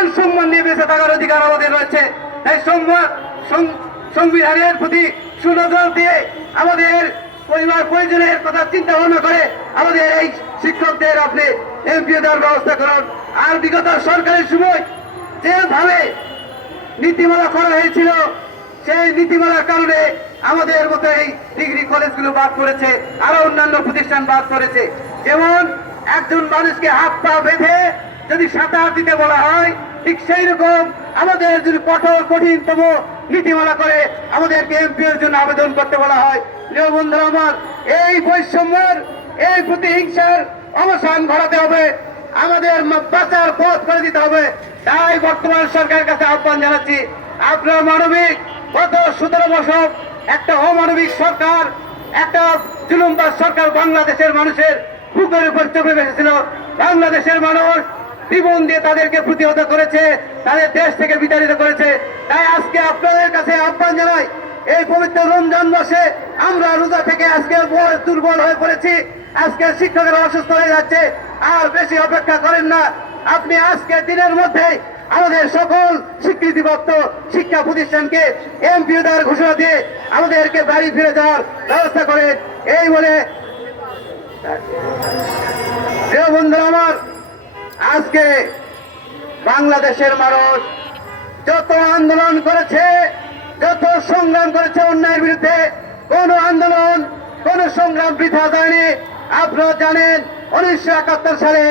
মান সম্মান নিয়ে বেঁচে থাকার অধিকার আমাদের রয়েছে। তাই সংবিধানের প্রতি সুনজর দিয়ে আমাদের পরিবার পরিজনের কথা চিন্তা ভাবনা করে আমাদের এই শিক্ষকদের আপনি এমপিও দেওয়ার ব্যবস্থা করুন। আর বিগত সরকারের সময় যেভাবে নীতিমালা করা হয়েছিল, সেই নীতিমালার কারণে আমাদের মতো এই ডিগ্রি কলেজগুলো বাদ করেছে, আরো অন্যান্য প্রতিষ্ঠান বাদ করেছে। যেমন একজন মানুষকে হাত পা বেঁধে যদি সাঁতার দিতে বলা হয়, ঠিক সেই রকম আমাদের যদি কঠোর কঠিনতম নীতিমালা করে আমাদেরকে এমপিওর জন্য আবেদন করতে বলা হয়। প্রিয় বন্ধুরা আমার, এই বৈষম্যের, এই প্রতিহিংসার অবসান ঘটাতে হবে, আমাদের বাঁচার পথ করে দিতে হবে। তাই বর্তমান সরকারের কাছে আহ্বান জানাচ্ছি, আপনার মানবিক গত 17 বছর একটা অমানবিক সরকার, একটা জুলুমবাজ সরকার বাংলাদেশের মানুষের বুকের উপর চেপে বসেছিল। বাংলাদেশের মানুষ জীবন দিয়ে তাদেরকে প্রতিহত করেছে, তাদের দেশ থেকে বিতাড়িত করেছে। তাই আজকে আপনাদের কাছে আহ্বান জানাই, এই পবিত্র রমজান মাসে আমরা রোজা থেকে আজকে দুর্বল হয়ে পড়েছি, আজকে শিক্ষকেরা অসুস্থ হয়ে যাচ্ছে। আর বেশি অপেক্ষা করেন না, আপনি আজকে দিনের মধ্যে আমাদের সকল স্বীকৃতিপ্রাপ্ত শিক্ষা প্রতিষ্ঠানকে এমপিও দেওয়ার ঘোষণা দিয়ে আমাদেরকে বাড়ি ফিরে যাওয়ার ব্যবস্থা করেন। এই বলে প্রিয় বন্ধুরা আমার, আজকে বাংলাদেশের মানুষ যত আন্দোলন করেছে, যত সংগ্রাম করেছে অন্যায়ের বিরুদ্ধে, কোন আন্দোলন, কোন সংগ্রাম বৃথা যায়নি। আপনারা জানেন 1971 সালে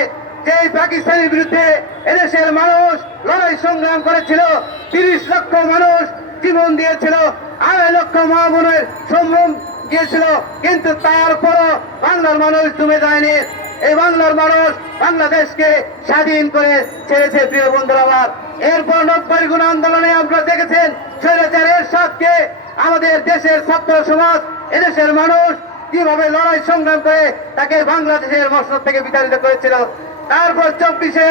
যে পাকিস্তানের বিরুদ্ধে এদেশের মানুষ লড়াই সংগ্রাম করেছিল, 30 লক্ষ মানুষ জীবন দিয়েছিল, 2.5 লক্ষ মা বোনের সম্ভ্রম দিয়েছিল, কিন্তু তারপরও বাংলার মানুষ দমে যায়নি। এই বাংলার মানুষ বাংলাদেশকে স্বাধীন করে ছেড়েছে। প্রিয় বন্ধুরা আমার, এরপর 90 গুণ আন্দোলনে আপনারা দেখেছেন স্বৈরাচারের সাথে আমাদের দেশের ছাত্র সমাজ, এদেশের মানুষ কিভাবে লড়াই সংগ্রাম করে তাকে বাংলাদেশের মসনদ থেকে বিতাড়িত করেছিল। তারপর 24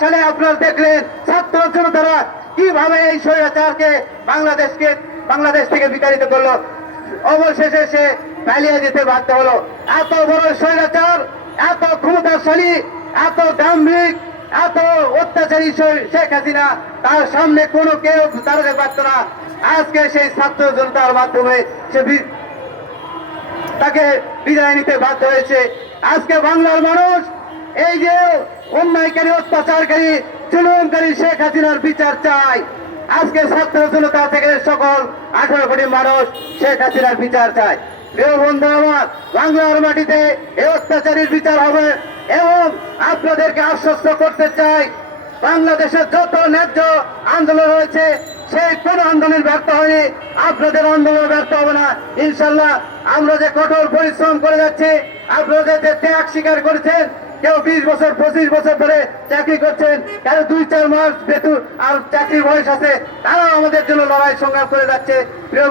সালে আপনারা দেখলেন ছাত্র জনতারা কিভাবে এই স্বৈরাচারকে বাংলাদেশ থেকে বিতাড়িত করলো। অবশেষে সে পালিয়ে যেতে বাধ্য হলো। এত বড় স্বৈরাচার, এত ক্ষমতাশালী, এত দাম্ভিক, এত অত্যাচারী শেখ হাসিনা, তার সামনে কোনো কেউ দাঁড়াতে পারত না। আজকে সেই ছাত্র জনতার মাধ্যমে সে তাকে বিদায় নিতে বাধ্য হয়েছে। আজকে বাংলার মানুষ এই যে অন্যায়কারী, অত্যাচারকারী, জুলুমকারী শেখ হাসিনার বিচার চায়। আজকে ছাত্র জনতা থেকে সকল 18 কোটি মানুষ শেখ হাসিনার বিচার চায়। প্রিয় বন্ধু আমার, বাংলার মাটিতে এই অত্যাচারীর বিচার হবে। এবং আপনাদেরকে আশ্বস্ত করতে চাই, বাংলাদেশের যত ন্যায্য আন্দোলন হয়েছে সেই কোন আন্দোলন ব্যর্থ হয়নি, আপনাদের আন্দোলন ব্যর্থ হবে না ইনশাল্লাহ। আমরা যে কঠোর পরিশ্রম করে যাচ্ছি, আপনারা যে ত্যাগ স্বীকার করেছেন, কেউ 20 বছর 25 বছর ধরে চাকরি করছেন, কারো 2-4 মাস বেতন আর চাকরির বয়স আছে, তারাও আমাদের জন্য লড়াই সংগ্রাম করে যাচ্ছে। প্রিয়